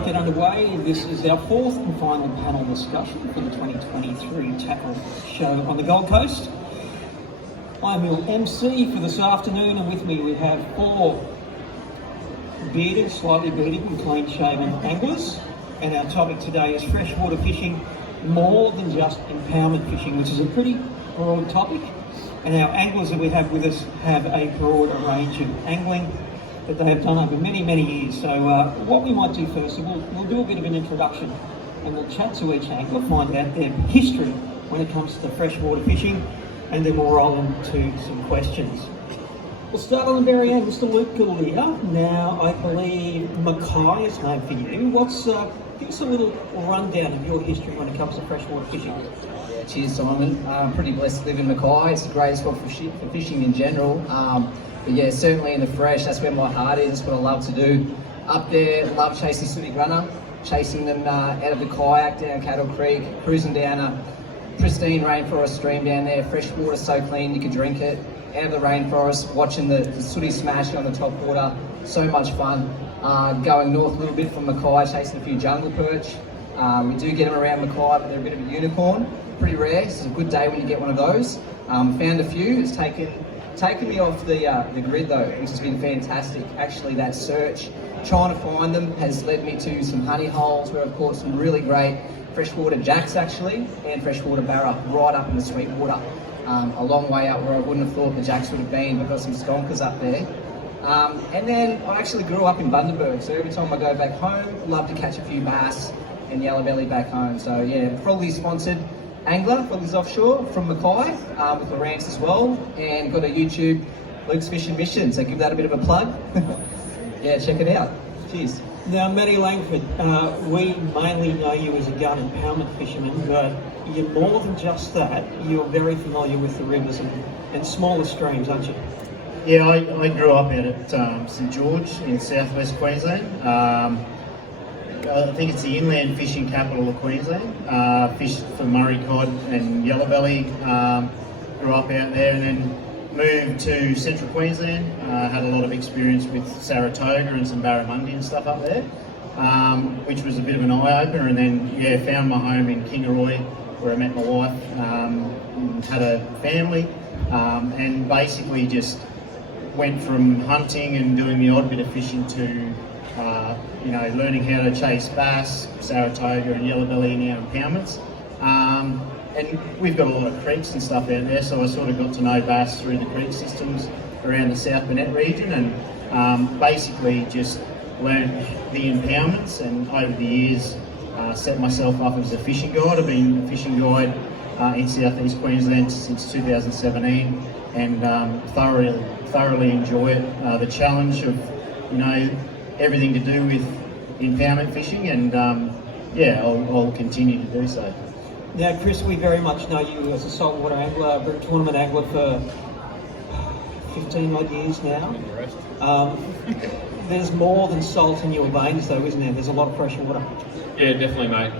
might get underway. This is our fourth and final panel discussion for the 2023 Tackle Show on the Gold Coast. I'm your MC for this afternoon, and with me we have four bearded, slightly bearded and clean-shaven anglers. And our topic today is freshwater fishing, more than just impoundment fishing, which is a pretty broad topic. And our anglers that we have with us have a broad range of angling that they have done over many, many years. So what we might do first is we'll do a bit of an introduction and we'll chat to each angler, find out their history when it comes to freshwater fishing, and then we'll roll into some questions. We'll start on the very end, Mr. Luke Galea. Now, I believe Mackay is home for you. Give us a little rundown of your history when it comes to freshwater fishing. Cheers, Simon. I'm pretty blessed to live in Mackay. It's a great spot for fishing in general. But yeah, certainly in the fresh, that's where my heart is. That's what I love to do. Up there, love chasing sooty grunner, chasing them out of the kayak down Cattle Creek, cruising down a pristine rainforest stream down there. Fresh water so clean you can drink it. Out of the rainforest, watching the sooty smash on the top water. So much fun. Going north a little bit from Mackay, chasing a few jungle perch. We do get them around Mackay, but they're a bit of a unicorn. Pretty rare. It's a good day when you get one of those. Found a few. It's taken me off the grid though, which has been fantastic. Actually, that search, trying to find them, has led me to some honey holes where I've caught some really great freshwater jacks actually, and freshwater barra right up in the sweet water. A long way up where I wouldn't have thought the jacks would have been, but got some skonkers up there. And then I actually grew up in Bundaberg, so every time I go back home, love to catch a few bass and yellow belly back home. So yeah, probably sponsored angler for this offshore from Mackay, with the Lawrence as well, and got a YouTube, Luke's Fishin Mission, so give that a bit of a plug. Yeah, check it out. Cheers. Now, Matty Langford, we mainly know you as a gun impoundment fisherman, but you're more than just that. You're very familiar with the rivers and smaller streams, aren't you? Yeah, I grew up out at St George in southwest Queensland. I think it's the inland fishing capital of Queensland. Fished for Murray cod and yellow belly. Grew up out there and then moved to central Queensland. Had a lot of experience with Saratoga and some barramundi and stuff up there, which was a bit of an eye-opener. And then, found my home in Kingaroy, where I met my wife, had a family, and basically just went from hunting and doing the odd bit of fishing to learning how to chase bass, Saratoga and yellow belly in our impoundments. And we've got a lot of creeks and stuff out there, so I sort of got to know bass through the creek systems around the South Burnett region, and basically just learned the impoundments, and over the years set myself up as a fishing guide. I've been a fishing guide in southeast Queensland since 2017, and thoroughly enjoy it. The challenge of everything to do with impoundment fishing, and I'll continue to do so. Now, Chris, we very much know you as a saltwater angler, a tournament angler for 15 odd years now. There's more than salt in your veins though, isn't there? There's a lot of fresh water. Yeah, definitely, mate.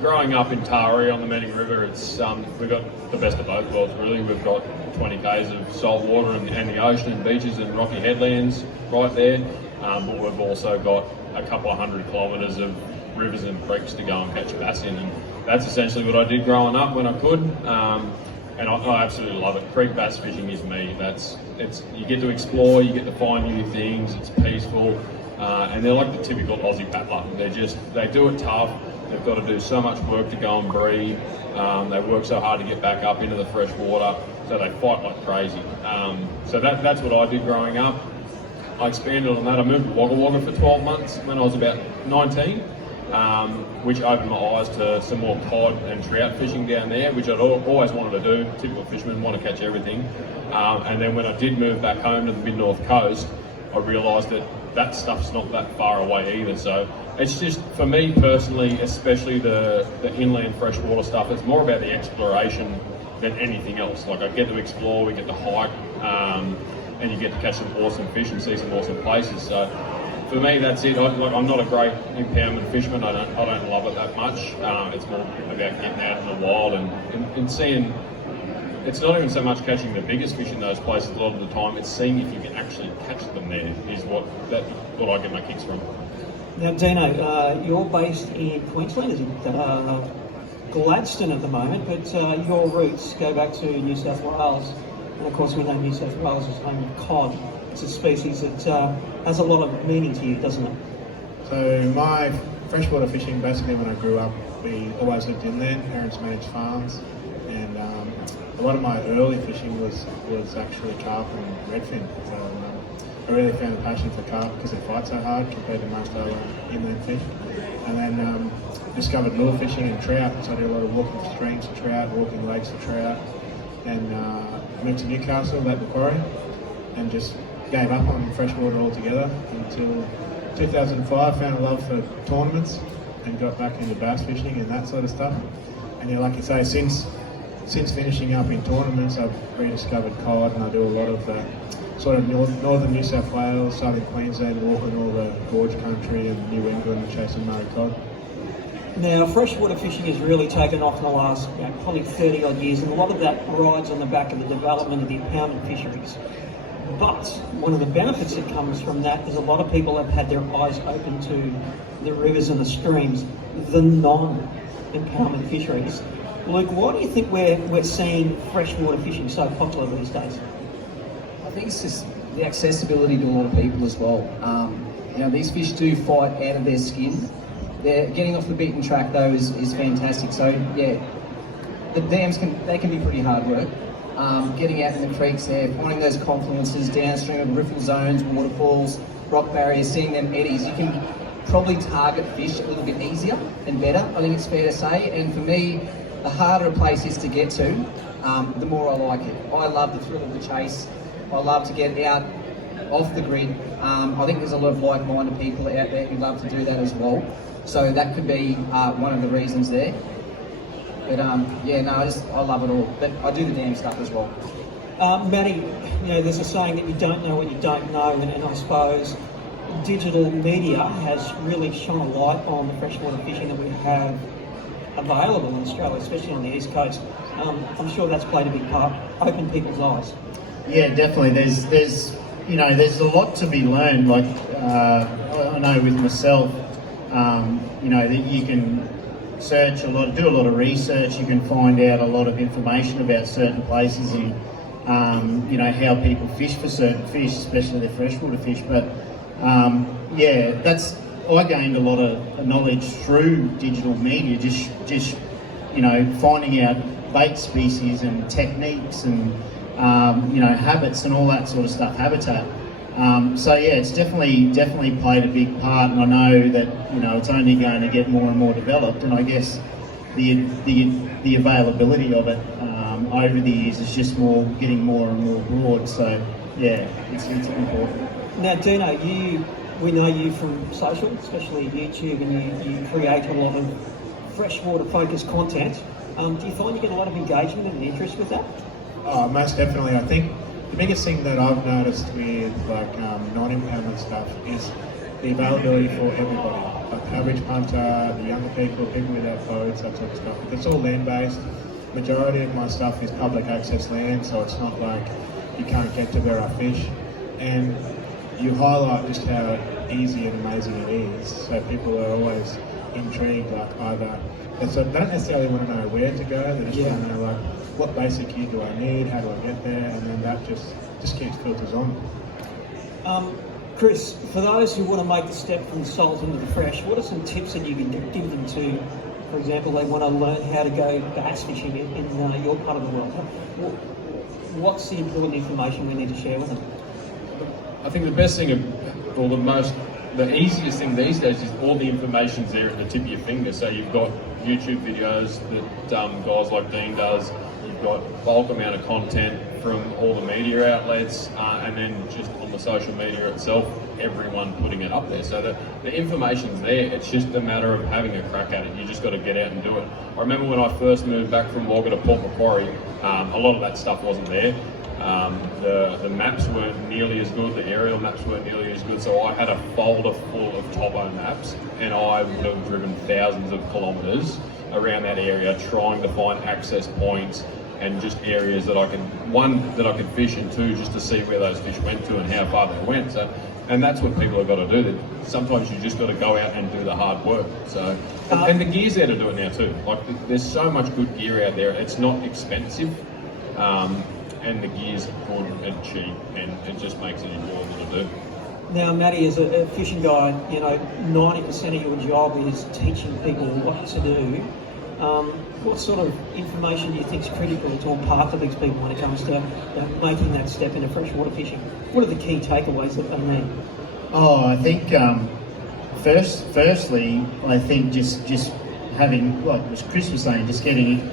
Growing up in Taree on the Manning River, it's we've got the best of both worlds, really. We've got 20 k's of salt water and the ocean and beaches and rocky headlands right there, but we've also got a couple of 100 kilometres of rivers and creeks to go and catch bass in, and that's essentially what I did growing up when I could, and I absolutely love it. Creek bass fishing is me. You get to explore, you get to find new things, it's peaceful, and they're like the typical Aussie paddler. They do it tough. They've got to do so much work to go and breed. They work so hard to get back up into the fresh water, so they fight like crazy. So that's what I did growing up. I expanded on that. I moved to Wagga Wagga for 12 months when I was about 19. Which opened my eyes to some more cod and trout fishing down there, which I'd always wanted to do. Typical fisherman, want to catch everything. And then when I did move back home to the mid-north coast, I realised that stuff's not that far away either. So it's just, for me personally, especially the inland freshwater stuff, it's more about the exploration than anything else. Like, I get to explore, we get to hike, and you get to catch some awesome fish and see some awesome places. So for me, that's it. I'm not a great impoundment fisherman. I don't love it that much. It's more about getting out in the wild and seeing. It's not even so much catching the biggest fish in those places. A lot of the time, it's seeing if you can actually catch them there. Is what I get my kicks from. Now, Dino, you're based in Queensland, is it Gladstone at the moment, but your roots go back to New South Wales. And of course, we know New South Wales is home of cod. It's a species that has a lot of meaning to you, doesn't it? So my freshwater fishing, basically when I grew up, we always lived inland, parents managed farms, and a lot of my early fishing was actually carp and redfin. So I really found a passion for carp because they fight so hard compared to most other inland fish. And then discovered lure fishing and trout, so I did a lot of walking streams for trout, walking lakes for trout, and went to Newcastle, Lake Macquarie, and just gave up on freshwater altogether until 2005, found a love for tournaments and got back into bass fishing and that sort of stuff. And yeah, like you say, since finishing up in tournaments, I've rediscovered cod, and I do a lot of the sort of northern New South Wales, southern Queensland, walking all the gorge country and New England, chasing Murray cod. Now, freshwater fishing has really taken off in the last probably 30 odd years, and a lot of that rides on the back of the development of the impoundment fisheries. But one of the benefits that comes from that is a lot of people have had their eyes open to the rivers and the streams, the non-impoundment fisheries. Luke, why do you think we're seeing freshwater fishing so popular these days? I think it's just the accessibility to a lot of people as well. These fish do fight out of their skin. They're getting off the beaten track though is fantastic. So yeah, the dams can be pretty hard work. Getting out in the creeks there, finding those confluences downstream of riffle zones, waterfalls, rock barriers, seeing them eddies, you can probably target fish a little bit easier and better, I think it's fair to say. And for me, the harder a place is to get to, the more I like it. I love the thrill of the chase. I love to get out off the grid. I think there's a lot of like-minded people out there who love to do that as well. So that could be one of the reasons there. But I love it all. But I do the dam stuff as well. Matty, there's a saying that you don't know what you don't know, and I suppose digital media has really shone a light on the freshwater fishing that we have available in Australia, especially on the East Coast. I'm sure that's played a big part, opened people's eyes. Yeah, definitely. There's a lot to be learned. Like I know with myself, that you can search a lot, do a lot of research. You can find out a lot of information about certain places and how people fish for certain fish, especially the freshwater fish. But I gained a lot of knowledge through digital media. Just finding out bait species and techniques and habits and all that sort of stuff, habitat. It's definitely played a big part, and I know that it's only going to get more and more developed. And I guess the availability of it over the years is just getting more and more broad. So yeah, it's important. Now, Dino, we know you from social, especially YouTube, and you create a lot of freshwater focused content. Do you find you get a lot of engagement and interest with that? Most definitely. I think the biggest thing that I've noticed with non-impoundment stuff is the availability for everybody. Like the average punter, the younger people without boats, that sort of stuff. It's all land-based. Majority of my stuff is public access land, so it's not like you can't get to where I fish. And you highlight just how easy and amazing it is. So people are always intrigued, they don't necessarily want to know where to go, they just want to know what basic gear do I need, how do I get there, and then that just keeps filters on. Chris, for those who want to make the step from the salt into the fresh, what are some tips that you can give them to, for example, they want to learn how to go bass fishing in your part of the world? What's the important information we need to share with them? I think the best thing, or the easiest thing these days is all the information's there at the tip of your finger. So you've got YouTube videos that guys like Dean does. You've got bulk amount of content from all the media outlets, and then just on the social media itself, everyone putting it up there. So the information's there. It's just a matter of having a crack at it. You just got to get out and do it. I remember when I first moved back from Wagga to Port Macquarie, a lot of that stuff wasn't there. The maps weren't nearly as good, the aerial maps weren't nearly as good, so I had a folder full of topo maps, and I would have driven thousands of kilometres around that area trying to find access points and just areas that I could fish, and two, just to see where those fish went to and how far they went. So And that's what people have got to do. Sometimes you just got to go out and do the hard work. So, and the gear's there to do it now too. Like there's so much good gear out there. It's not expensive, and the gear's good and cheap, and it just makes it enjoyable to do. Now, Matty, as a fishing guide, 90% of your job is teaching people what to do. What sort of information do you think is critical to impart to these people when it comes to making that step into freshwater fishing? What are the key takeaways that they need? Oh, I think firstly, I think just having, like Chris was saying, just getting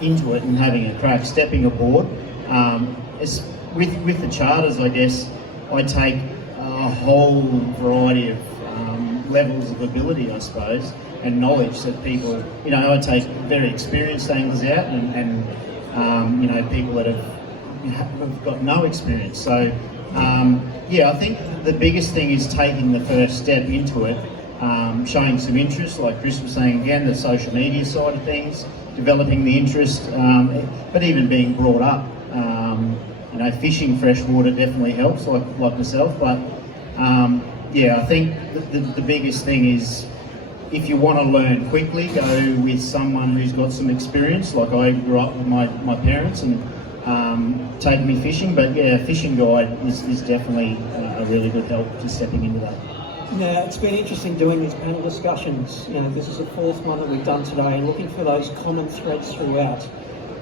into it and having a crack, stepping aboard. With the charters, I guess I take a whole variety of levels of ability, I suppose, and knowledge that people, I take very experienced anglers out and people that have got no experience. So, I think the biggest thing is taking the first step into it, showing some interest, like Chris was saying again, the social media side of things, developing the interest, but even being brought up. Fishing freshwater definitely helps, like myself, but I think the biggest thing is, if you want to learn quickly, go with someone who's got some experience. Like I grew up with my parents and taking me fishing, but a fishing guide is definitely a really good help to stepping into that. Now, it's been interesting doing these panel discussions. This is the fourth one that we've done today, and looking for those common threads throughout.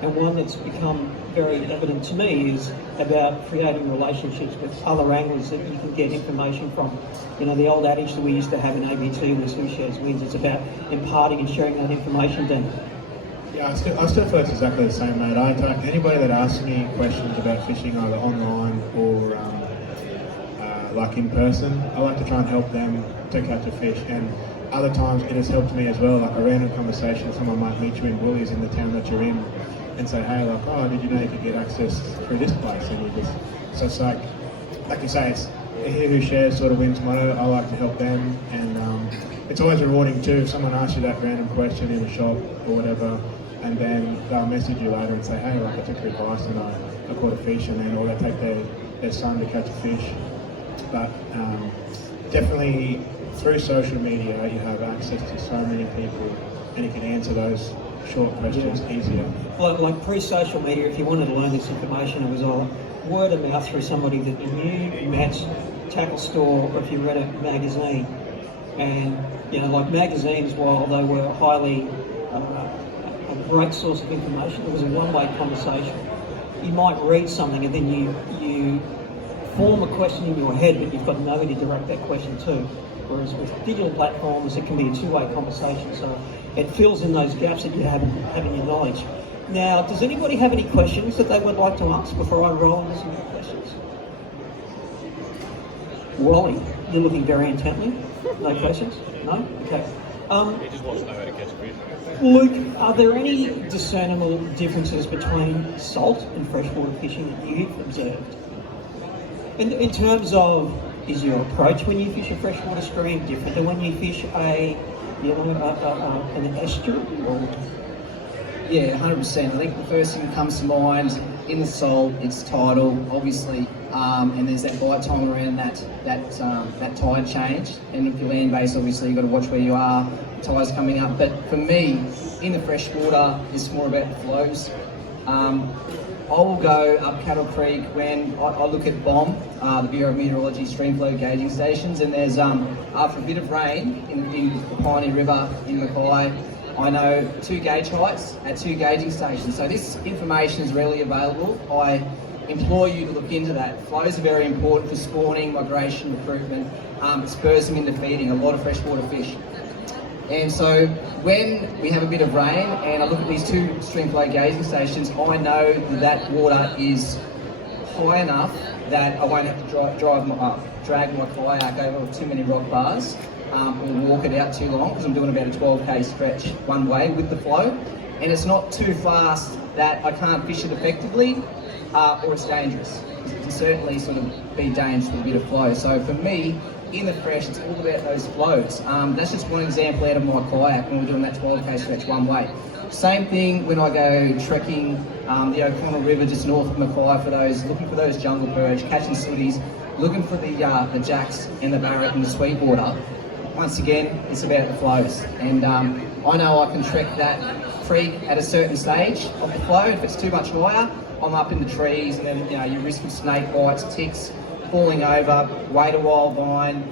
And one that's become very evident to me is about creating relationships with other anglers that you can get information from. The old adage that we used to have in ABT was who shares wins. It's about imparting and sharing that information, Dan. Yeah, I still feel it's exactly the same, mate. Anybody that asks me questions about fishing, either online or like in person, I like to try and help them to catch a fish. And other times it has helped me as well, like a random conversation. Someone might meet you in Woolies in the town that you're in and say, hey, like, oh, did you know you could get access through this place? And you just, so it's like you say, it's he who shares sort of wins motto. I like to help them, and it's always rewarding too if someone asks you that random question in a shop or whatever, and then they'll message you later and say, hey, like I took your advice and I caught a fish, and then or they take their son to catch a fish. But definitely through social media you have access to so many people, and you can answer those short questions easier. Like pre-social media, if you wanted to learn this information, it was all word of mouth through somebody that you knew, met, tackle store, or if you read a magazine. And like magazines, while they were highly a great source of information, it was a one-way conversation. You might read something and then you form a question in your head, but you've got nobody to direct that question to. Whereas with digital platforms, it can be a two-way conversation. So it fills in those gaps that you have in your knowledge. Now, does anybody have any questions that they would like to ask before I roll into some more questions? Wally, you're looking very intently. No questions? No? Okay. He just wants to know how to catch a fish. Luke, are there any discernible differences between salt and freshwater fishing that you've observed? In terms of, is your approach when you fish a freshwater stream different than when you fish an estuary? Or? Yeah, 100%. I think the first thing that comes to mind in the salt, it's tidal, obviously, and there's that bite time around that tide change. And if you're land-based, obviously you've got to watch where you are, the tide's coming up. But for me, in the freshwater, it's more about the flows. I will go up Cattle Creek when I look at BOM, the Bureau of Meteorology stream flow gauging stations, and there's after a bit of rain in the Piney River in Mackay, I know 2 gauge heights at 2 gauging stations. So this information is readily available. I implore you to look into that. Flows are very important for spawning, migration, recruitment. It spurs them into feeding a lot of freshwater fish. And so when we have a bit of rain and I look at these 2 stream flow gauging stations, I know that water is high enough that I won't have to drag my kayak over too many rock bars or walk it out too long, because I'm doing about a 12k stretch one way with the flow. And it's not too fast that I can't fish it effectively or it's dangerous. It can certainly sort of be dangerous with a bit of flow. So for me, in the fresh, it's all about those flows. That's just one example out of my kayak when we're doing that 12k stretch one way. Same thing when I go trekking the O'Connell River just north of Mackay looking for those jungle perch, catching sooties, looking for the jacks and the barret in the Sweetwater, once again, it's about the flows. And I know I can trek that creek at a certain stage of the flow. If it's too much higher, I'm up in the trees, and then you're risking snake bites, ticks, falling over, weight a wild vine,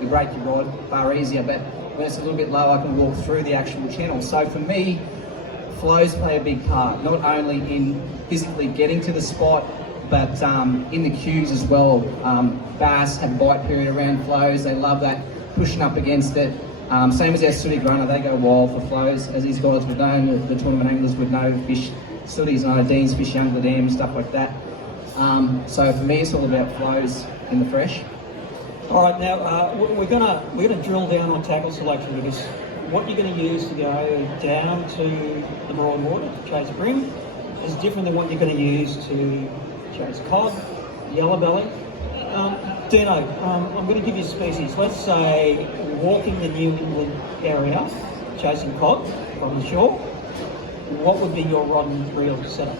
you break your rod far easier. But when it's a little bit low, I can walk through the actual channel. So for me, flows play a big part, not only in physically getting to the spot, but in the queues as well. Bass have bite period around flows. They love that, pushing up against it. Same as our sooty grunter, they go wild for flows. As these guys would know, the tournament anglers would know, fish sooties and Dean's fish under the dam, stuff like that. So for me, it's all about flows in the fresh. All right, now we're gonna drill down on tackle selection, because what you're going to use to go down to the broad water to chase bream is different than what you're going to use to chase cod, yellow belly. Dino, I'm going to give you species. Let's say walking the New England area, chasing cod from the shore. What would be your rod and reel setup?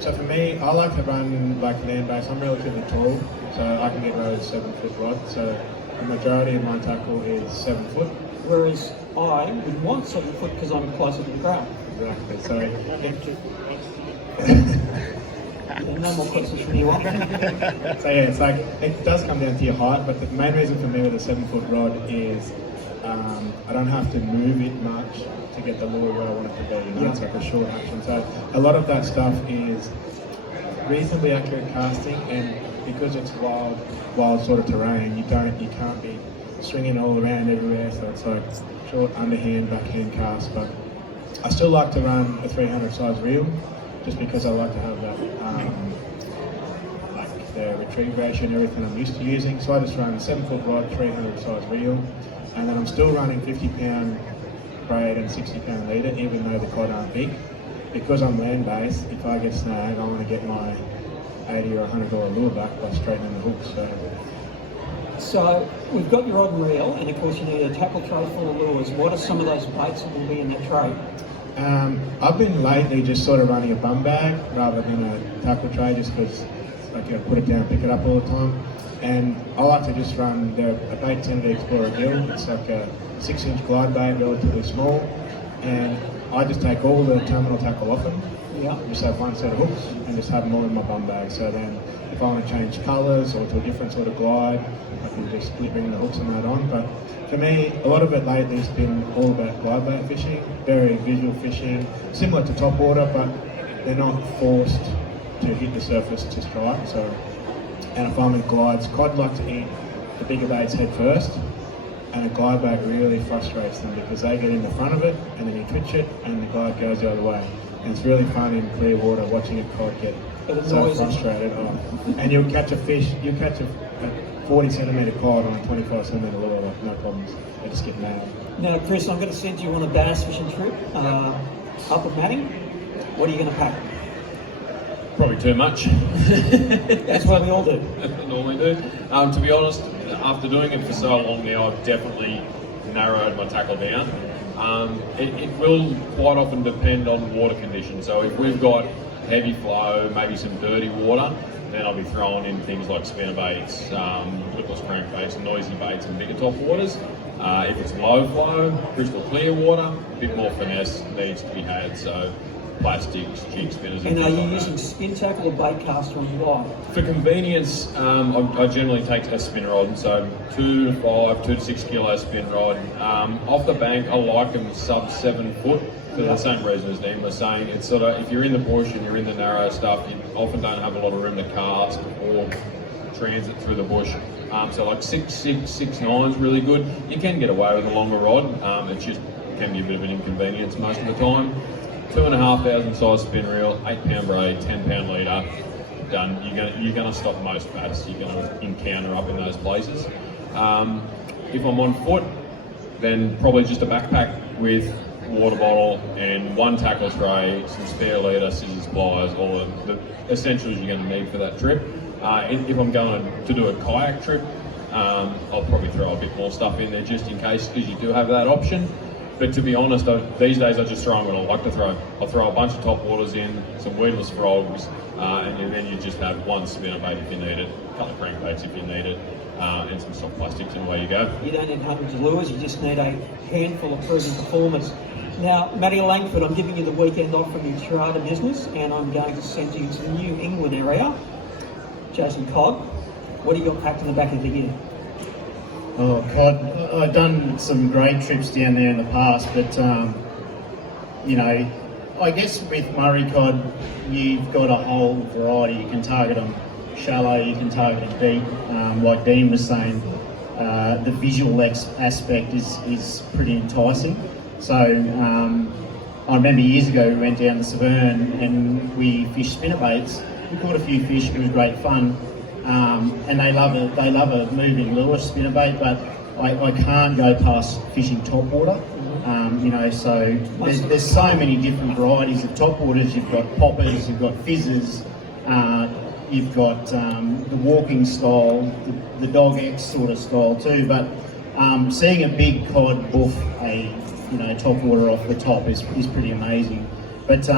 So for me, I like to run like land-based. I'm relatively tall, so I can get away with 7-foot rod. So the majority of my tackle is 7 foot. Whereas I would want 7 foot because I'm closer to the ground. Exactly. So no more questions from you on. So yeah, it's like, it does come down to your height, but the main reason for me with a 7-foot rod is I don't have to move it much to get the lure where I want it to be. It's like a short action. So a lot of that stuff is reasonably accurate casting, and because it's wild sort of terrain, you can't be swinging all around everywhere. So it's like short underhand, backhand cast. But I still like to run a 300 size reel, just because I like to have that like the retrieve ratio and everything I'm used to using. So I just run a 7-foot rod, 300 size reel, and then I'm still running 50-pound braid and 60-pound leader, even though the cod aren't big. Because I'm land-based, if I get snagged, I want to get my $80 or $100 lure back by straightening the hooks. So we've got your rod and reel, and of course you need a tackle tray full of lures. What are some of those baits that will be in that tray? I've been lately just sort of running a bum bag rather than a tackle tray, just because I can put it down, pick it up all the time. And I like to just run a bait Tinny Explorer Gill. It's like a 6-inch glide bait, relatively small, and I just take all the terminal tackle off them. Yeah. Just have one set of hooks and just have them all in my bum bag. So then if I want to change colours or to a different sort of glide, I can just split bring the hooks and that on. But for me, a lot of it lately has been all about glide bait fishing, very visual fishing, similar to topwater, but they're not forced to hit the surface to strike. So, and if I'm in glides, cod like to eat the bigger baits head first, and a glide bait really frustrates them because they get in the front of it and then you twitch it and the glide goes the other way. And it's really fun in clear water watching a cod get so frustrated. And you'll catch a 40 centimetre cod on a 25 centimetre lure, like no problems. They just get mad. Now, Chris, I'm going to send you on a bass fishing trip up at Matting. What are you going to pack? Probably too much. That's what we all do. Normally do. To be honest, after doing it for so long now, I've definitely narrowed my tackle down. It will quite often depend on water conditions. So if we've got heavy flow, maybe some dirty water, then I'll be throwing in things like spinner baits, lipless crankbaits, noisy baits, and bigger top waters. If it's low flow, crystal clear water, a bit more finesse needs to be had. So plastics, jig spinners. And are you using spin tackle or bait caster on your line? For convenience, I generally take a spin rod, so 2 to 5, 2 to 6 kilo spin rod. Off the bank, I like them sub 7 foot for the same reason as Dan was saying. It's sort of, if you're in the bush and you're in the narrow stuff, you often don't have a lot of room to cast or transit through the bush. So like 6'6", 6'9" is really good. You can get away with a longer rod. It just can be a bit of an inconvenience most of the time. 2,500 size spin reel, 8-pound braid, 10-pound leader, done. You're gonna stop most bass you're gonna encounter up in those places. If I'm on foot, then probably just a backpack with water bottle and one tackle tray, some spare leader, scissors, pliers, all of the essentials you're gonna need for that trip. If I'm going to do a kayak trip, I'll probably throw a bit more stuff in there just in case, because you do have that option. But to be honest, these days I just throw them when I like to throw. I'll throw a bunch of top waters in, some weedless frogs, and then you just have one spinnerbait if you need it, a couple of crankbaits if you need it, and some soft plastics, and away you go. You don't need hundreds of lures, you just need a handful of proven performers. Now, Matty Langford, I'm giving you the weekend off from your charter business, and I'm going to send you to the New England area. Jason Codd, what do you got packed in the back of the year? Oh God, I've done some great trips down there in the past, but you know, I guess with Murray cod, you've got a whole variety. You can target them shallow, you can target them deep. Like Dean was saying, the visual aspect is pretty enticing. So I remember years ago we went down the Severn and we fished spinnerbaits. We caught a few fish, it was great fun. And they love a moving lure spinnerbait, but I can't go past fishing topwater. You know, so there's so many different varieties of topwaters. You've got poppers, you've got fizzes, you've got the walking style, the dog X sort of style too. But seeing a big cod buff a topwater off the top is pretty amazing. But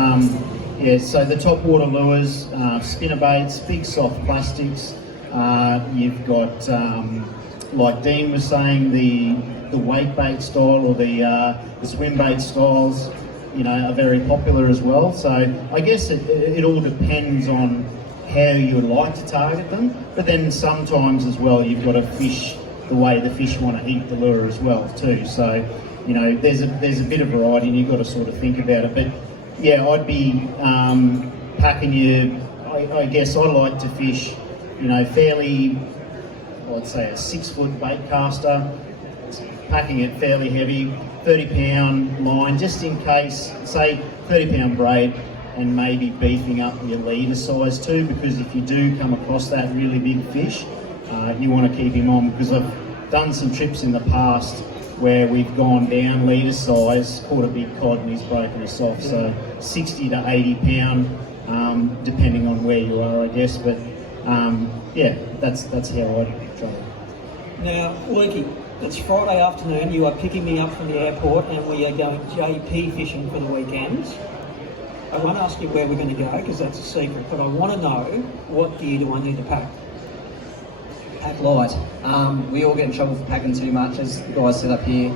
yeah, so the topwater lures, spinnerbaits, big soft plastics. You've got, like Dean was saying, the wake bait style or the swim bait styles, are very popular as well. So I guess it all depends on how you would like to target them. But then sometimes as well, you've got to fish the way the fish want to eat the lure as well too. So there's a bit of variety, and you've got to sort of think about it. But yeah, I'd be packing you. I guess I like to fish, fairly, I'd say a 6 foot bait caster, packing it fairly heavy, 30-pound line, just in case, say 30-pound braid, and maybe beefing up your leader size too, because if you do come across that really big fish, you want to keep him on, because I've done some trips in the past where we've gone down leader size, caught a big cod and he's broken us off. So 60 to 80 pound, depending on where you are, I guess. But yeah, that's how I'd try it. Now, Lukey, it's Friday afternoon. You are picking me up from the airport, and we are going JP fishing for the weekend. I won't ask you where we're going to go because that's a secret, but I want to know, what gear do I need to pack? Pack light. We all get in trouble for packing too much, as the guys said up here.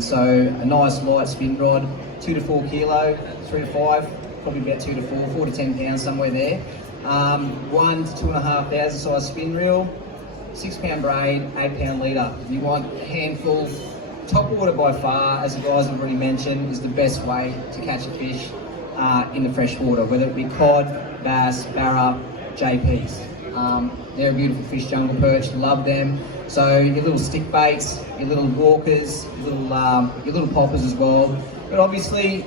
So a nice light spin rod, 2 to 4 kilo, 3 to 5, probably about 2 to 4, 4 to 10 pounds, somewhere there. 1 to 2.5 size spin reel, 6 pound braid, 8 pound leader. You want a handful. Top water by far, as the guys have already mentioned, is the best way to catch a fish in the fresh water, whether it be cod, bass, barra, JPs. They're a beautiful fish, jungle perch, love them. So your little stick baits, your little walkers, your little poppers as well. But obviously,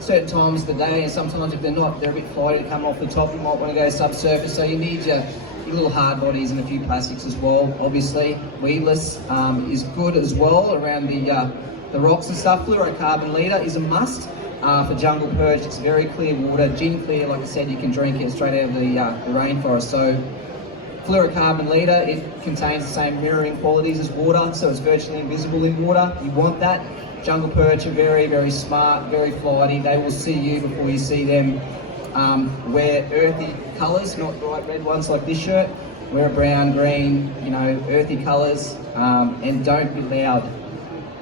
certain times of the day, and sometimes if they're a bit flighty to come off the top, you might want to go subsurface. So you need your little hard bodies and a few plastics as well. Obviously, weedless is good as well around the rocks and stuff. Fluorocarbon leader is a must. For jungle perch, it's very clear water, gin clear, like I said, you can drink it straight out of the rainforest. So fluorocarbon leader, it contains the same mirroring qualities as water, so it's virtually invisible in water. You want that. Jungle perch are very, very smart, very flighty. They will see you before you see them. Wear earthy colours, not bright red ones like this shirt. Wear a brown, green, earthy colours, and don't be loud.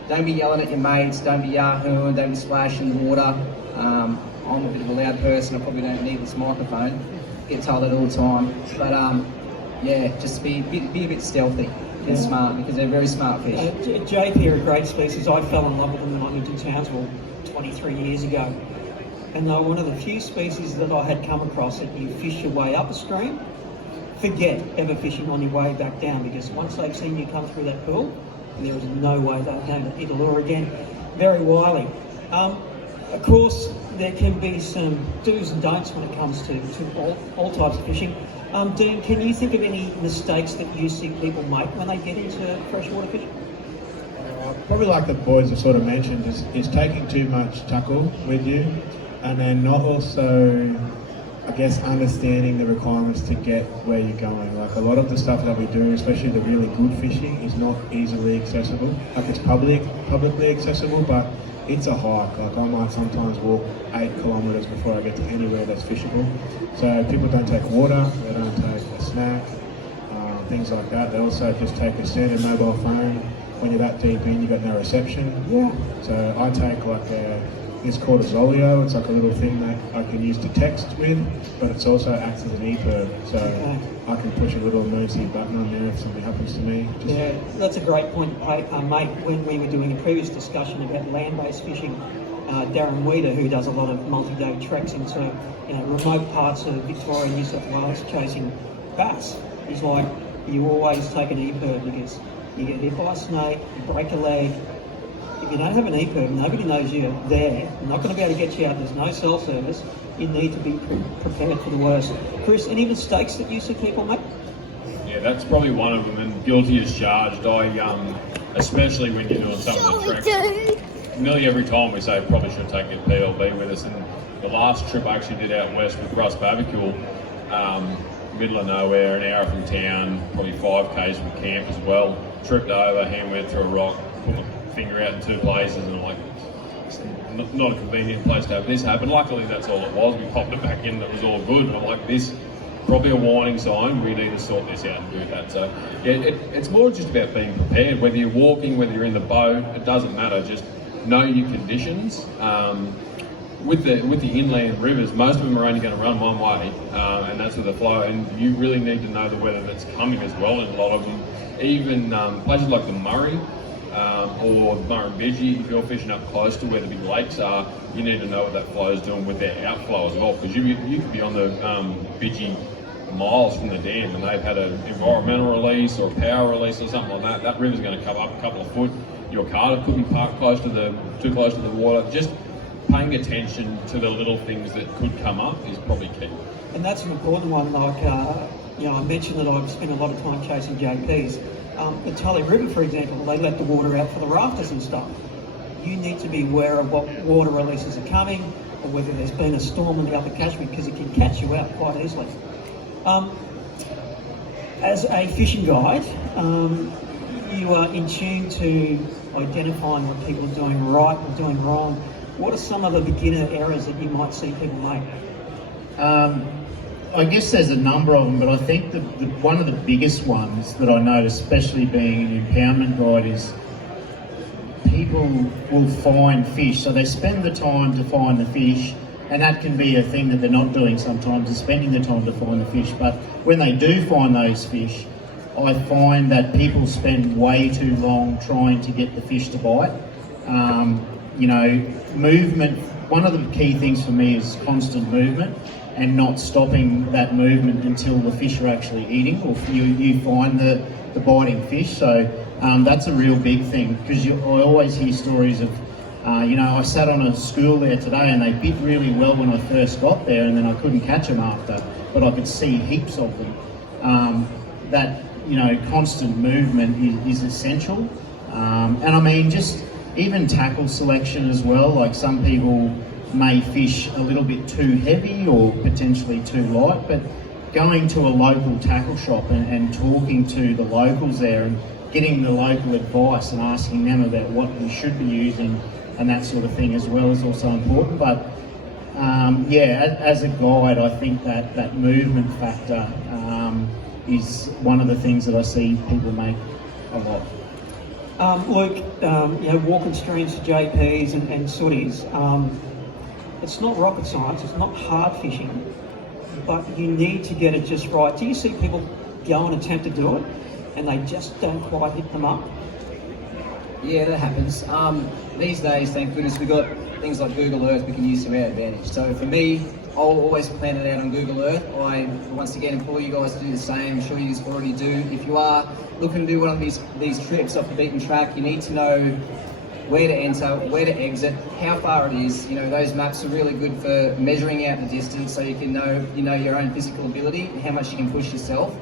Don't be yelling at your mates, don't be yahooing, don't be splashing the water. I'm a bit of a loud person, I probably don't need this microphone. Get told that all the time. But yeah, just be a bit stealthy and smart, because they're very smart fish. JP are a great species. I fell in love with them when I lived in Townsville 23 years ago. And they were one of the few species that I had come across that you fish your way up a stream, forget ever fishing on your way back down, because once they've seen you come through that pool, there is no way they're going to eat a lure again. Very wily. Of course, there can be some do's and don'ts when it comes to all types of fishing. Dean, can you think of any mistakes that you see people make when they get into freshwater fishing? Probably like the boys have sort of mentioned, is taking too much tackle with you, and then not also I guess understanding the requirements to get where you're going. Like a lot of the stuff that we do, especially the really good fishing, is not easily accessible. Like it's publicly accessible, but it's a hike. Like I might sometimes walk 8 kilometres before I get to anywhere that's fishable. So people don't take water, they don't take a snack, things like that. They also just take a standard mobile phone. When you're that deep in, you've got no reception. Yeah. So I take like it's called a Zolio. It's like a little thing that I can use to text with, but it's also acts as an EPIRB. So I can push a little emergency button on there if something happens to me. Yeah, that's a great point, mate. When we were doing a previous discussion about land-based fishing, Darren Weeder, who does a lot of multi-day treks into remote parts of Victoria and New South Wales chasing bass, he's like, you always take an EPIRB because you get hit by a snake, you break a leg. If you don't have an EPIRB, nobody knows you're there. They're not going to be able to get you out. There's no cell service. You need to be prepared for the worst. Chris, any mistakes that you see people make? Yeah, that's probably one of them, and guilty as charged. Especially when you're doing some of the treks, nearly every time we say probably should take your PLB with us. And the last trip I actually did out west with Russ Babicule, middle of nowhere, an hour from town, probably 5 k's from camp as well. Tripped over, hand went through a rock, put my finger out in 2 places, and I'm like, it's not a convenient place to have this happen. Luckily, that's all it was. We popped it back in, that was all good. And I'm like, this probably a warning sign. We need to sort this out and do that. So yeah, it's more just about being prepared. Whether you're walking, whether you're in the boat, it doesn't matter. Just know your conditions. With the inland rivers, most of them are only going to run one way, and that's with the flow. And you really need to know the weather that's coming as well. In a lot of them, even places like the Murray or Murrumbidgee, if you're fishing up close to where the big lakes are, you need to know what that flow is doing with their outflow as well, because you could be on the Bidgee miles from the dam and they've had an environmental release or a power release or something like that. That river's going to come up a couple of foot. Your car could be parked too close to the water. Just paying attention to the little things that could come up is probably key. And that's an important one. Like I mentioned that I've spent a lot of time chasing JPs. The Tully River, for example, they let the water out for the rafters and stuff. You need to be aware of what water releases are coming, or whether there's been a storm in the upper catchment, because it can catch you out quite easily. As a fishing guide, you are in tune to identifying what people are doing right or doing wrong. What are some of the beginner errors that you might see people make? I guess there's a number of them, but I think one of the biggest ones that I notice, especially being an impoundment guide, is people will find fish. So they spend the time to find the fish, and that can be a thing that they're not doing sometimes, is spending the time to find the fish. But when they do find those fish, I find that people spend way too long trying to get the fish to bite. Movement, one of the key things for me is constant movement and not stopping that movement until the fish are actually eating, or you find the biting fish. So that's a real big thing, because I always hear stories of, I sat on a school there today and they bit really well when I first got there, and then I couldn't catch them after, but I could see heaps of them. Constant movement is essential. And I mean, just even tackle selection as well. Like some people may fish a little bit too heavy or potentially too light, but going to a local tackle shop and talking to the locals there and getting the local advice and asking them about what you should be using and that sort of thing as well is also important. But as a guide, I think that movement factor is one of the things that I see people make a lot. Luke, walking streams for JPs and sooties, it's not rocket science, it's not hard fishing, but you need to get it just right. Do you see people go and attempt to do it and they just don't quite hit them up? Yeah, that happens. These days, thank goodness, we've got things like Google Earth we can use to our advantage. So for me, I'll always plan it out on Google Earth. I, once again, implore you guys to do the same. I'm sure you already do. If you are looking to do one of these trips off the beaten track, you need to know where to enter, where to exit, how far it is. Those maps are really good for measuring out the distance, so you can know your own physical ability and how much you can push yourself.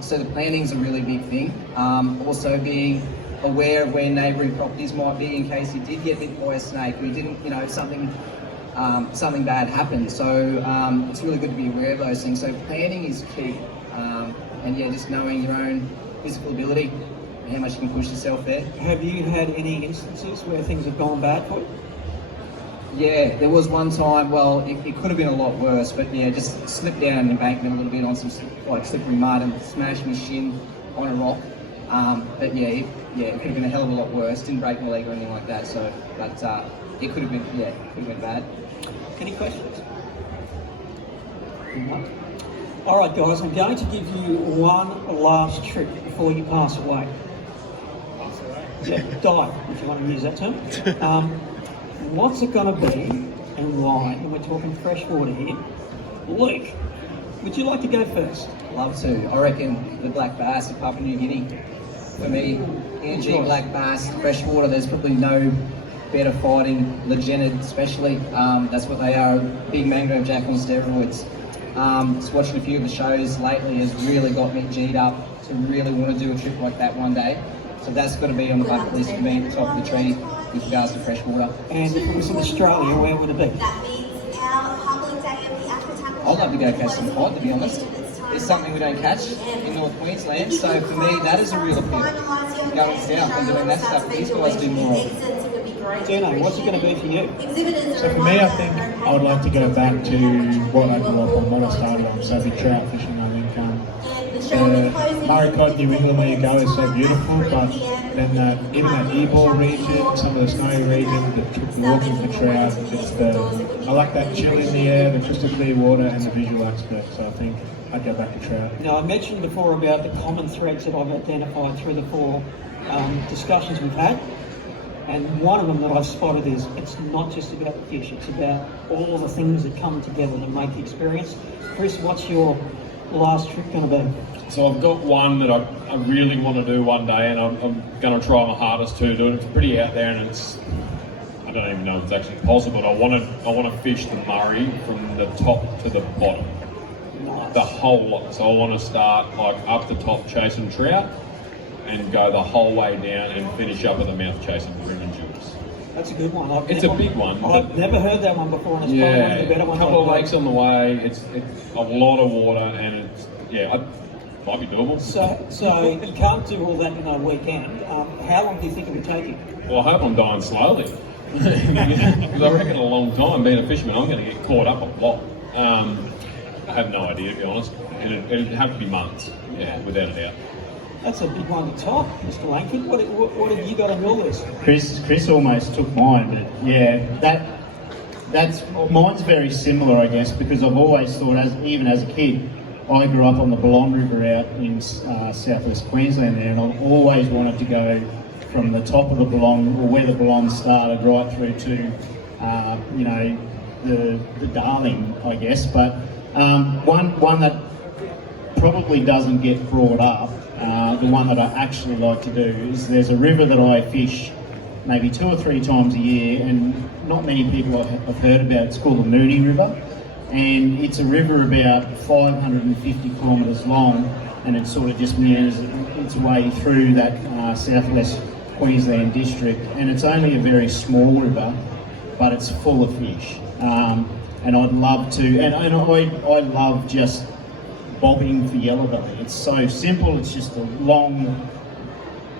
So the planning's a really big thing. Also being aware of where neighbouring properties might be in case you did get bit by a snake, or you didn't, something something bad happens. So it's really good to be aware of those things. So planning is key, and yeah, just knowing your own physical ability and how much you can push yourself there. Have you had any instances where things have gone bad for you? Yeah, there was one time, well, it could have been a lot worse, but yeah, just slipped down an embankment a little bit on some slippery mud and smashed my shin on a rock. But yeah, it could have been a hell of a lot worse. Didn't break my leg or anything like that, so, but it could have been bad. Any questions? No? All right, guys, I'm going to give you one last trick before you pass away. Yeah, dive, if you want to use that term. What's it going to be and why? And we're talking freshwater here. Luke, would you like to go first? Love to. I reckon the black bass of Papua New Guinea. For me, NG black bass, freshwater, there's probably no better fighting, legitimate especially. That's what they are, big mangrove jack on steroids. Just watching a few of the shows lately has really got me G'd up to really want to do a trip like that one day. So that's got to be on the bucket list for me at the top of the tree with regards to freshwater. And if it was in Australia, where would it be? I'd love to go catch some cod, to be honest. It's something we don't catch in North Queensland, so for me that is a real appeal. Going south and doing that stuff, these guys do more of it. Dino, what's it going to be for you? So for me, I think I would like to go back to what I grew up on, what I started on, so the trout fishing. I think the Murray Cod, New England, where you go is so beautiful, but then even that e-ball region, some of the snowy region, the walking for trout, I like that chill in the air, the crystal clear water, and the visual aspect. So I think I'd go back to trout. Now, I mentioned before about the common threads that I've identified through the 4 discussions we've had. And one of them that I've spotted is it's not just about the fish, it's about all the things that come together to make the experience. Chris, what's your last trip going to be? So I've got one that I really want to do one day, and I'm going to try my hardest to do it. It's pretty out there, and I don't even know if it's actually possible. I want to fish the Murray from the top to the bottom. Nice. The whole lot. So I want to start like up the top chasing trout and go the whole way down and finish up at the mouth chasing bream and jewels. That's a good one. It's a big one. I've never heard that one before, and it's probably one of the better a ones. couple of lakes on the way. It's a lot of water, and it might be doable. So you can't do all that in a weekend. How long do you think it would take you? Well, I hope I'm dying slowly. Because I reckon a long time being a fisherman, I'm going to get caught up a lot. I have no idea, to be honest. It'd have to be months, without a doubt. That's a big one to top, Mr. Langford. What have you got on your list? Chris almost took mine, but yeah, that's mine's very similar, I guess, because I've always thought, even as a kid, I grew up on the Ballon River out in southwest Queensland there, and I've always wanted to go from the top of the Ballon, or where the Ballon started, right through to, the Darling, I guess. But one that probably doesn't get brought up, the one that I actually like to do, is there's a river that I fish maybe 2 or 3 times a year, and not many people have heard about it. It's called the Mooney River, and it's a river about 550 kilometres long, and it sort of just meanders its way through that southwest Queensland district, and it's only a very small river, but it's full of fish. And I'd love to, and I love just bobbing for yellowbelly. It's so simple. It's just a long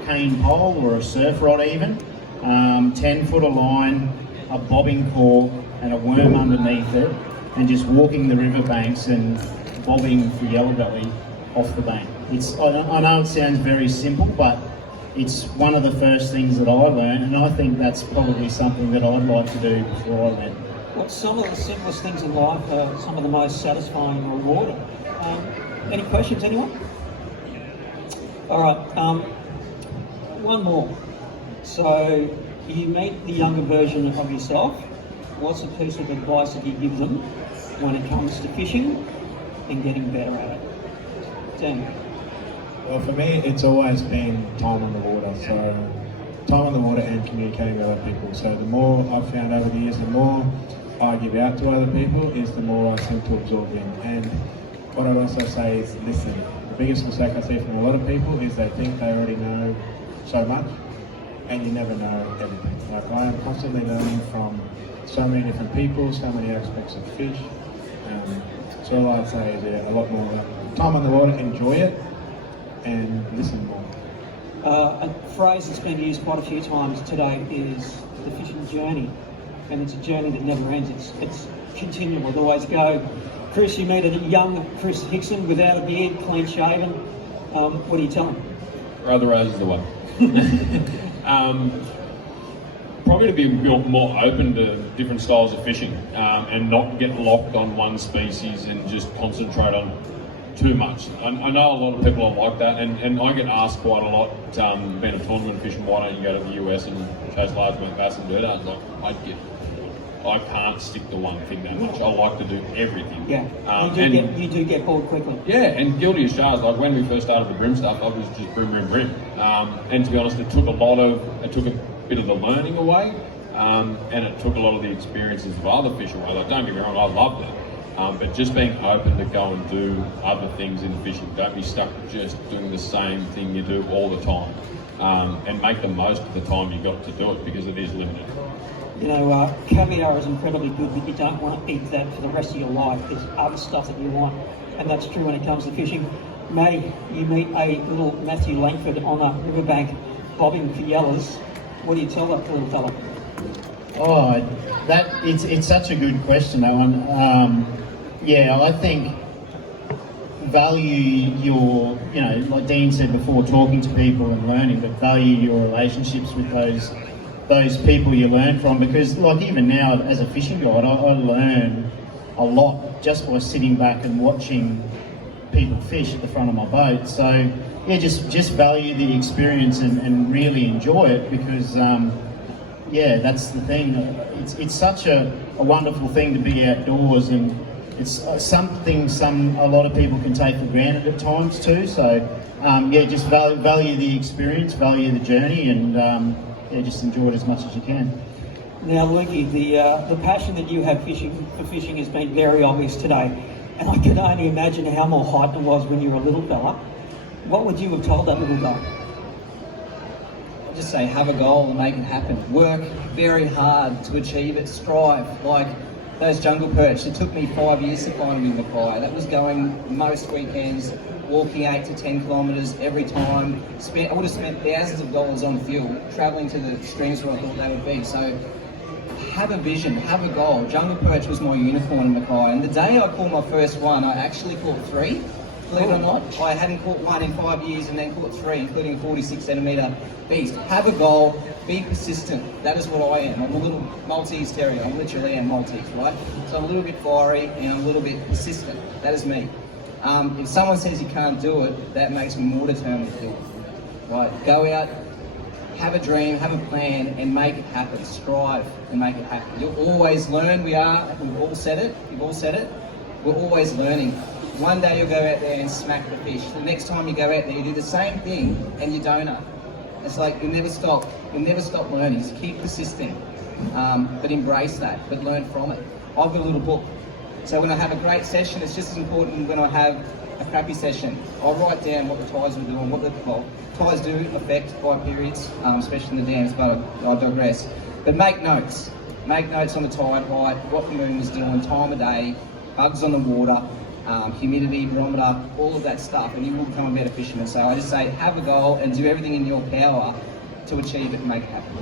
cane pole or a surf rod even, 10 foot of line, a bobbing cork and a worm underneath it, and just walking the riverbanks and bobbing for yellowbelly off the bank. I know it sounds very simple, but it's one of the first things that I learned, and I think that's probably something that I'd like to do before I went. What's some of the simplest things in life are some of the most satisfying and rewarding? Any questions, anyone? All right, one more. So you meet the younger version of yourself. What's a piece of advice that you give them when it comes to fishing and getting better at it? Dan? Well, for me, it's always been time on the water. So time on the water and communicating with other people. So the more I've found over the years, the more I give out to other people, is the more I seem to absorb in. And what I'd also say is listen. The biggest mistake I see from a lot of people is they think they already know so much, and you never know everything. Like, I am constantly learning from so many different people, so many aspects of fish. So all I'd say is, yeah, a lot more time on the water, enjoy it, and listen more. A phrase that's been used quite a few times today is the fishing journey, and it's a journey that never ends. It's continual. It always go. Chris, you meet a young Chris Hickson without a beard, clean shaven. What do you tell him? Rather as the one. Probably to be more open to different styles of fishing, and not get locked on one species and just concentrate on too much. I know a lot of people are like that, and I get asked quite a lot, being a tournament fishing, why don't you go to the US and chase largemouth bass and do that? I can't stick to one thing that much. I like to do everything. Yeah, you do get bored quickly. Yeah, and guilty as charged. Like when we first started the brim stuff, I was just brim. And to be honest, it took a bit of the learning away, and it took a lot of the experiences of other fish away. Like, don't get me wrong, I loved it. But just being open to go and do other things in fishing. Don't be stuck just doing the same thing you do all the time. And make the most of the time you got to do it, because it is limited. You know, caviar is incredibly good, but you don't want to eat that for the rest of your life. There's other stuff that you want, and that's true when it comes to fishing. Maddie, you meet a little Matthew Langford on a riverbank bobbing for yellows. What do you tell that little fella? Oh, it's such a good question, that one. Yeah, I think value your, like Dean said before, talking to people and learning, but value your relationships with those people you learn from, because like even now as a fishing guide, I learn a lot just by sitting back and watching people fish at the front of my boat. So yeah, just value the experience and really enjoy it, because yeah, that's the thing. It's such a wonderful thing to be outdoors, and it's something a lot of people can take for granted at times too. So yeah, just value the experience, value the journey, and yeah, just enjoy it as much as you can. Now, Lukey, the passion that you have for fishing has been very obvious today, and I can only imagine how more hyped it was when you were a little fella. What would you have told that little guy? I'd just say have a goal and make it happen. Work very hard to achieve it. Strive. Like those jungle perch, it took me 5 years to find them in Mackay. That was going most weekends, walking 8 to 10 kilometres every time. I would have spent thousands of dollars on fuel, travelling to the streams where I thought they would be. So have a vision, have a goal. Jungle perch was my unicorn in Mackay, and the day I caught my first one, I actually caught 3. Believe it or not, I hadn't caught one in 5 years, and then caught 3, including a 46 centimetre beast. Have a goal, be persistent. That is what I am. I'm a little Maltese terrier. I literally am Maltese, right? So I'm a little bit fiery and I'm a little bit persistent. That is me. If someone says you can't do it, that makes me more determined to do it. Right? Go out, have a dream, have a plan, and make it happen. Strive and make it happen. You'll always learn. We've all said it. You've all said it. We're always learning. One day you'll go out there and smack the fish. The next time you go out there, you do the same thing and you donut. It's like you'll never stop. You'll never stop learning. Just keep persisting, but embrace that. But learn from it. I've got a little book. So when I have a great session, it's just as important when I have a crappy session. I'll write down what the tides will do and what the tides do affect by periods, especially in the dams. But I digress. But make notes. Make notes on the tide height, what the moon was doing, time of day, bugs on the water. Humidity, barometer, all of that stuff, and you will become a better fisherman. So I just say have a goal and do everything in your power to achieve it and make it happen.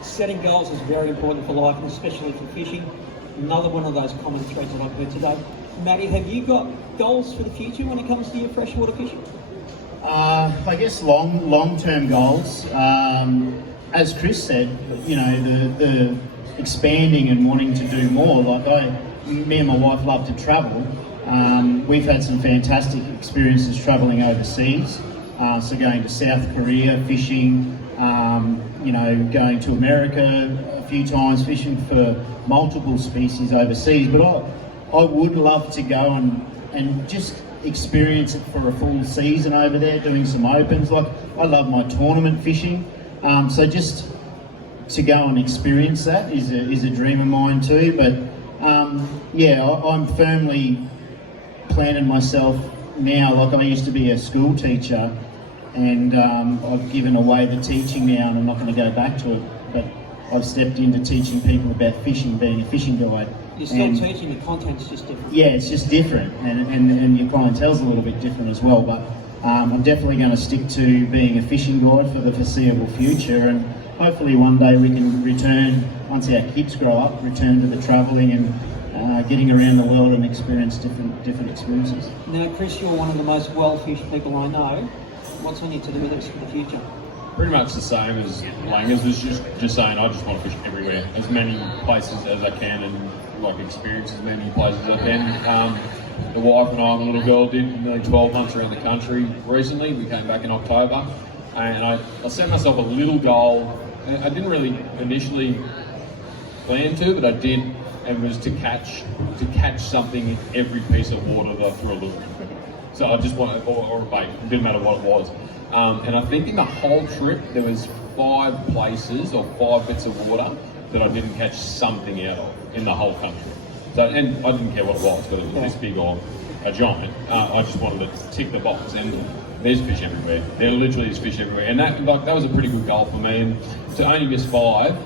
Setting goals is very important for life, and especially for fishing. Another one of those common threads that I've heard today. Maddie, have you got goals for the future when it comes to your freshwater fishing? I guess long-term goals. As Chris said, the expanding and wanting to do more. Like me and my wife love to travel. We've had some fantastic experiences travelling overseas, so going to South Korea fishing, going to America a few times fishing for multiple species overseas. But I would love to go and just experience it for a full season over there, doing some opens. Like I love my tournament fishing, so just to go and experience that is a dream of mine too. But yeah, I'm firmly planning myself now. Like I used to be a school teacher, and I've given away the teaching now, and I'm not going to go back to it. But I've stepped into teaching people about fishing, being a fishing guide. You're still teaching, the content's just different. Yeah, it's just different, and your clientele's a little bit different as well. But I'm definitely going to stick to being a fishing guide for the foreseeable future, and hopefully one day we can return, once our kids grow up, return to the travelling and getting around the world and experience different experiences. Now, Chris, you're one of the most well-fished people I know. What's on your to-do list for the future? Pretty much the same as Langers was just saying. I just want to fish everywhere, as many places as I can, and like experience as many places as I can. The wife and I and the little girl did nearly 12 months around the country recently. We came back in October, and I set myself a little goal. I didn't really initially plan to, but I did, and was to catch something in every piece of water that I threw a lure in. So I just wanted, or a bait, it didn't matter what it was. And I think in the whole trip there was 5 places or 5 bits of water that I didn't catch something out of in the whole country. So, and I didn't care what it was, whether it was this big or a giant. I just wanted to tick the box, and there's fish everywhere. There literally is fish everywhere, and that was a pretty good goal for me. And to only miss 5,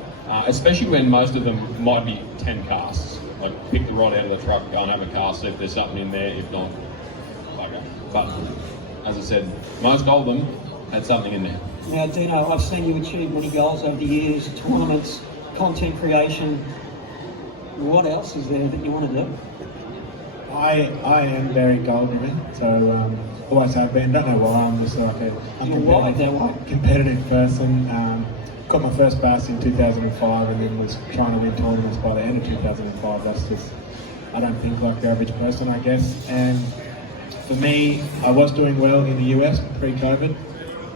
especially when most of them might be 10 casts. Like pick the rod out of the truck, go and have a cast if there's something in there. If not, bugger. But as I said, most of them had something in there. Now, Dino, I've seen you achieve many goals over the years, tournaments, content creation. What else is there that you want to do? I am very goal driven, so always have been. Don't know why. I'm just like a competitive person. Got my first bass in 2005, and then was trying to win tournaments by the end of 2005. That's just, I don't think like the average person, I guess. And for me, I was doing well in the US pre-COVID,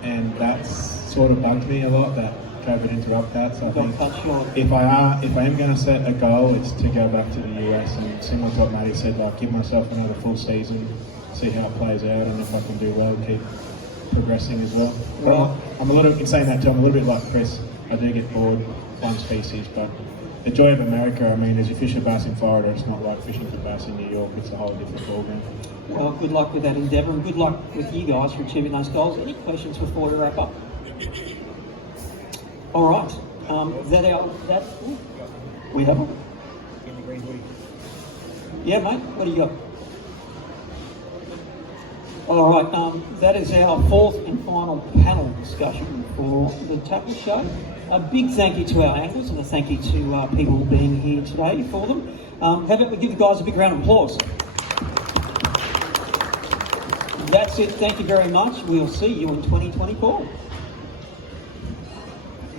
and that's sort of bugged me a lot that COVID interrupted that. So I think if I am going to set a goal, it's to go back to the US, and similar to what Matty said, like give myself another full season, see how it plays out, and if I can do well, keep progressing as well. Well, I'm a little, in saying that too, I'm a little bit like Chris. I do get bored one species, but the joy of America, I mean, as you fish a bass in Florida, it's not like fishing for bass in New York. It's a whole different ballgame. Well, good luck with that endeavour, and good luck with you guys for achieving those goals. Any questions before we wrap up? All right. We have them. Yeah, mate. What do you got? All right. That is our 4th and final panel discussion for the tackle show. A big thank you to our anglers, and a thank you to people being here today for them. How about we give the guys a big round of applause? That's it. Thank you very much. We'll see you in 2024.